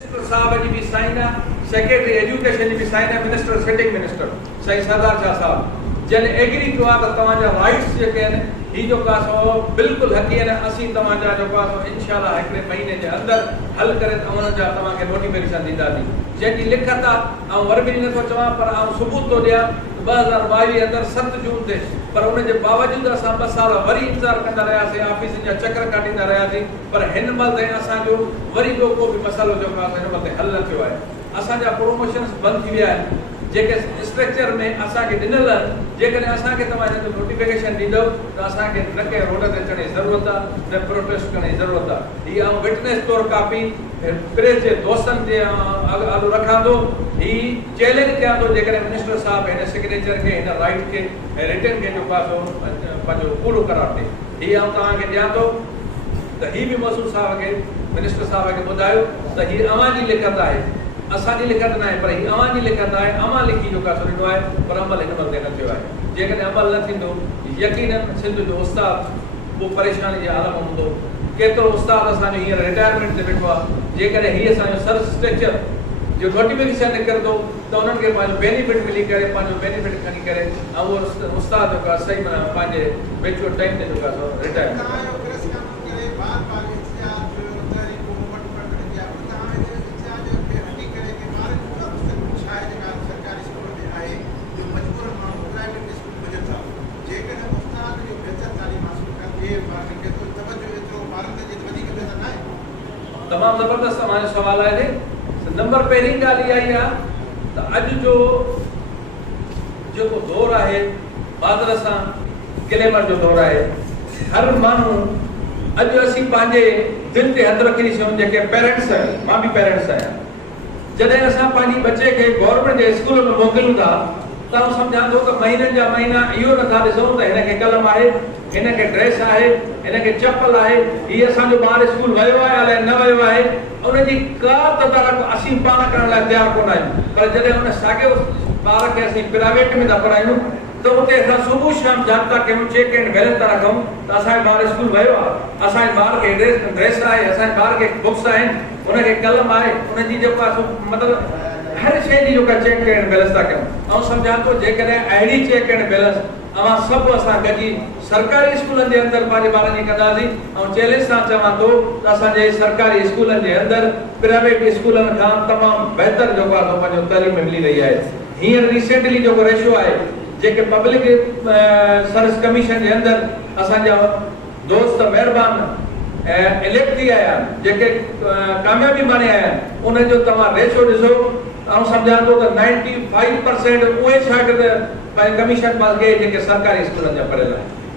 मिनिस्टर साहब जी भी साइन है, सेक्रेटरी एजुकेशन जी भी साइन है, मिनिस्टर सिटिंग मिनिस्टर सही सरदार शाह साहब जन एग्री किया तो तव्हांजा राइट्स जेके आहिनि ही जो कासो बिल्कुल हकी आहिनि असीं तव्हांजा जो कासो इंशाअल्लाह हिकिड़े महीने जे अंदर हल करे उन्हनि जा तव्हांखे नोटिफिकेशन ॾींदासीं जंहिंजी लिखत आहे ऐं वर बि नथो चवां पर सबूत थो ॾियां 2022 अंदर 7 जून ते पर उन जे बावजूद असां 2 साल वरी इंतजार कंदा रहियासीं ऑफिस जा चक्कर काटींदा रहियासीं पर हिन महिल ताईं असांजो वरी को बि मसालो जो कासो हिन महिल हल न थियो आहे असांजा प्रोमोशन्स बंदि थी विया आहिनि जेके स्ट्रक्चर में असांखे ॾिनल जेकॾहिं असांखे तव्हां हिन जो नोटिफिकेशन ॾींदव त असांखे न कंहिं रोड ते अचण जी ज़रूरत आहे न प्रोटेस्ट करण जी ज़रूरत आहे हीअ आउं विटनेस तौरु कापी प्रेस जे दोस्तनि जे आलू रखां थो ही चैलेंज कयां थो जेकॾहिं मिनिस्टर साहब हिन सिग्नेचर खे हिन राइट खे रिटर्न खे जो पासो पंहिंजो पूरो करार ॾे हीअ आउं तव्हांखे ॾियां थो त हीअ बि मसूद साहब खे मिनिस्टर साहब खे ॿुधायो त हीअ अव्हांजी लिखत आहे असांजी लिखत न आहे पर ही अव्हांजी लिखत आहे अव्हां लिखी जो कासो ॾिनो आहे पर अमल हिन महिल ते न थियो आहे जेकॾहिं अमल न थींदो यकीनन सिंध जो उस्ताद उहो परेशानी जे आलम हूंदो केतिरो उस्ताद असांजो हींअर रिटायरमेंट ते वेठो आहे जेकॾहिं हीअ असांजो सर्च स्ट्रक्चर जो नोटिफिकेशन निकिरंदो त उन्हनि खे पंहिंजो बेनिफिट मिली करे पंहिंजो बेनिफिट खणी करे ऐं उहो उस्ताद जो का सही माना पंहिंजे मेच्योर टाइम ते जो कासो रिटायरमेंट तमाम जबरदस्त हमारे सवाल आए थे नंबर पहिरीं ॻाल्हि इहा ई आहे त अॼु जो जेको दौर आहे बादर सां ग्लैमर जो दौर आहे हर माण्हू अॼु असीं पंहिंजे दिलि ते हथु रखी ॾिसूं जेके पेरेंट्स आहिनि मां बि पेरेंट्स आहियां जॾहिं असां पंहिंजी बचे खे गवर्नमेंट जे स्कूल में मोकिलियूं था त आउं सम्झां थो त महीननि जा महीना इहो नथा ॾिसूं त हिनखे कलम आहे हिनखे ड्रेस आहे हिनखे चपल आहे हीअ असांजो ॿारु स्कूल वियो आहे अलाए न वियो आहे उनजी का तदारक असीं पाण करण लाइ तयारु कोन आहियूं पर जॾहिं हुन साॻियो ॿार खे असीं प्राइवेट में था पढ़ायूं त उते असां सुबुह शाम जांचा कयूं चेक एंड बैलेंस था रखूं त असांजो ॿारु स्कूल वियो आहे असांजे ॿार खे ड्रेस आहे असांजे ॿार खे बुक्स आहिनि उनखे कलम आहे उनजी जेको आहे मतिलबु हर शइ जी जेका चेक एंड बैलेंस था कयूं ऐं सम्झां थो जेकॾहिं अहिड़ी चेक एंड बैलेंस अवां सभु असां गॾिजी सरकारी स्कूलनि जे अंदरि पंहिंजे ॿारनि जी कंदासीं ऐं चैलेंज सां चवां थो त असांजे सरकारी स्कूलनि जे अंदरि प्राइवेट स्कूलनि खां तमामु बहितर जेको आहे पंहिंजो तालीम मिली रही आहे हींअर रिसेंटली जेको रेशियो आहे जेके पब्लिक सर्विस कमीशन जे अंदरि असांजा दोस्त महिरबान इलेक्ट थी आया आहिनि जेके कामयाबी माने आया आहिनि उनजो तव्हां रेशियो ॾिसो ऐं सम्झां थो त 95% उहे शागिर्द पंहिंजे कमीशन पास कए जेके सरकारी स्कूलनि जा पढ़ियल आहिनि